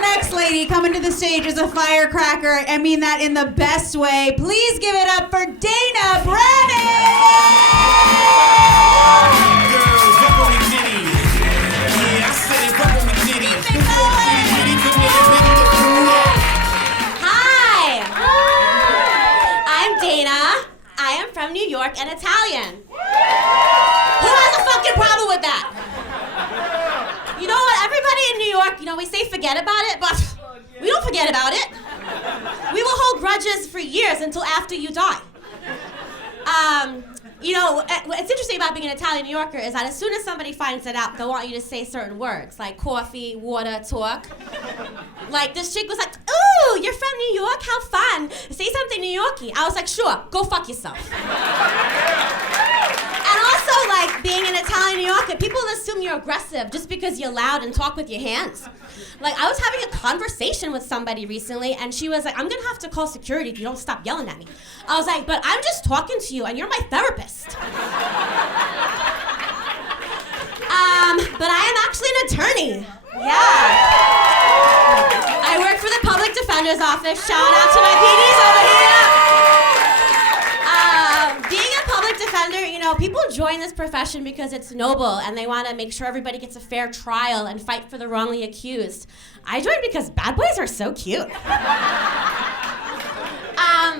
next lady coming to the stage is a firecracker. I mean that in the best way. Please give it up for Dana Hi, I'm Dana. I am from New York and Italian. Who has a fucking problem with that? You know what? Everybody in New York, we say forget about it, but we don't forget about it. We will hold grudges for years until after you die. What's interesting about being an Italian New Yorker is that as soon as somebody finds it out, they'll want you to say certain words, like coffee, water, talk. Like, this chick was like, ooh, you're from New York? How fun. Say something New Yorkie. I was like, sure, go fuck yourself. And also, like, being an Italian New Yorker, people assume you're aggressive just because you're loud and talk with your hands. Like, I was having a conversation with somebody recently, and she was like, I'm gonna have to call security if you don't stop yelling at me. I was like, but I'm just talking to you, and you're my therapist. But I am actually an attorney. Yeah. I work for the Public Defender's Office. Shout out to my PDs over here. Being a public defender, people join this profession because it's noble and they want to make sure everybody gets a fair trial and fight for the wrongly accused. I joined because bad boys are so cute.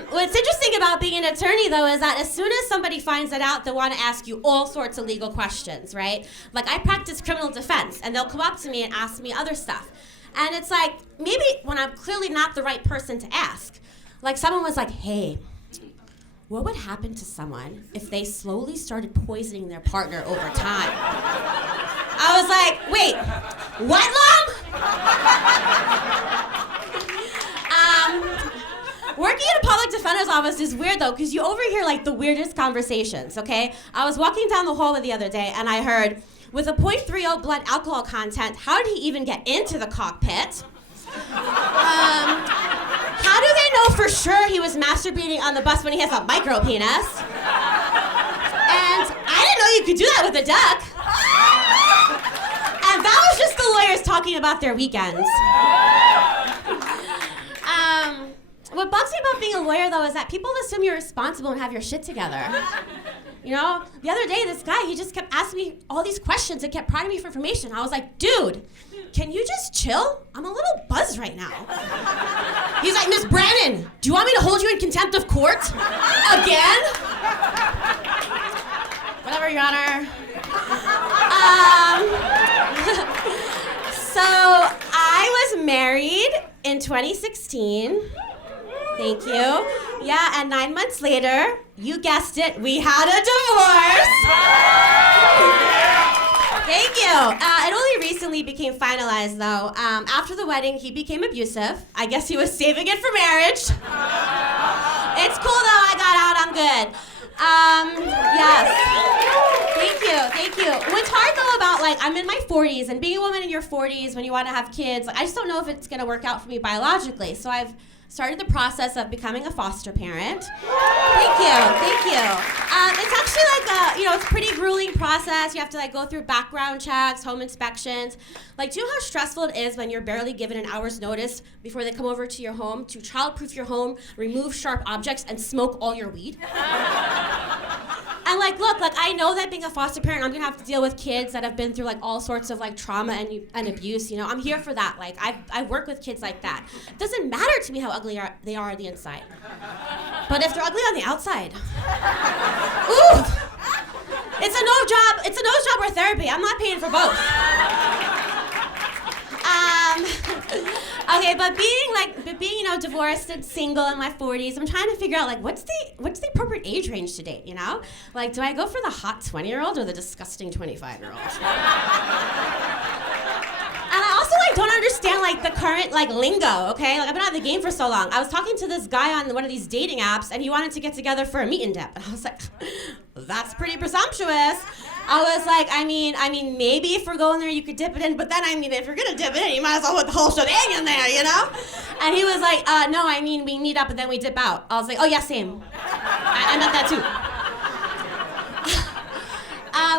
What's interesting about being an attorney, though, is that as soon as somebody finds it out, they want to ask you all sorts of legal questions, right? Like, I practice criminal defense, and they'll come up to me and ask me other stuff. And it's like, maybe when I'm clearly not the right person to ask. Like, someone was like, hey, what would happen to someone if they slowly started poisoning their partner over time? I was like, wait, what, Lum? Working in a public defender's office is weird, though, because you overhear, like, the weirdest conversations, okay? I was walking down the hallway the other day, and I heard, with a .30 blood alcohol content, how did he even get into the cockpit? How do they know for sure he was masturbating on the bus when he has a micro penis? And I didn't know you could do that with a duck. And that was just the lawyers talking about their weekends. What bugs me about being a lawyer, though, is that people assume you're responsible and have your shit together. The other day, this guy, he just kept asking me all these questions and kept prodding me for information. I was like, dude, can you just chill? I'm a little buzzed right now. He's like, Miss Branen, do you want me to hold you in contempt of court? Again? Whatever, Your Honor. So I was married in 2016. Thank you. Yeah, and 9 months later, you guessed it, we had a divorce. Thank you. It only recently became finalized, though. After the wedding, he became abusive. I guess he was saving it for marriage. It's cool, though. I got out. I'm good. Yes. Thank you. What's hard, though, about, I'm in my 40s, and being a woman in your 40s when you want to have kids, I just don't know if it's going to work out for me biologically. So I've started the process of becoming a foster parent. Thank you. It's actually it's a pretty grueling process. You have to go through background checks, home inspections. Do you know how stressful it is when you're barely given an hour's notice before they come over to your home to childproof your home, remove sharp objects, and smoke all your weed? And look, I know that being a foster parent, I'm gonna have to deal with kids that have been through all sorts of trauma and abuse. I'm here for that. I work with kids like that. It doesn't matter to me how ugly they are on the inside. But if they're ugly on the outside, ooh, it's a nose job or therapy. I'm not paying for both. Okay, but being divorced and single in my 40s, I'm trying to figure out what's the appropriate age range to date, do I go for the hot 20-year-old or the disgusting 25-year-old? And I also don't understand the current lingo, okay? I've been out of the game for so long. I was talking to this guy on one of these dating apps, and he wanted to get together for a meet and dip, and I was like, that's pretty presumptuous. I was like, I mean, maybe if we're going there, you could dip it in, but then, if you're gonna dip it in, you might as well put the whole shebang in there, And he was like, no, we meet up and then we dip out. I was like, oh yeah, same. I meant that too.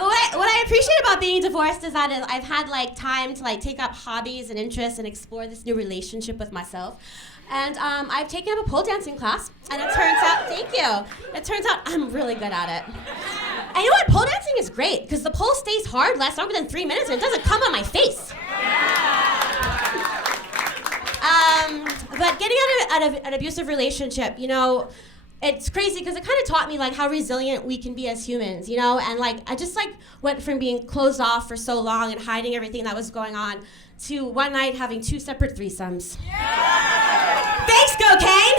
What I appreciate about being divorced is that I've had like time to like take up hobbies and interests and explore this new relationship with myself. And I've taken up a pole dancing class, and it turns out, thank you. It turns out I'm really good at it. And you know what? Pole dancing is great because the pole stays hard, lasts longer than 3 minutes, and it doesn't come on my face. But getting out of an abusive relationship, you know, it's crazy because it kind of taught me like how resilient we can be as humans, you know, and like I just like went from being closed off for so long and hiding everything that was going on to one night having 2 separate threesomes. Yeah. Thanks, Cocaine!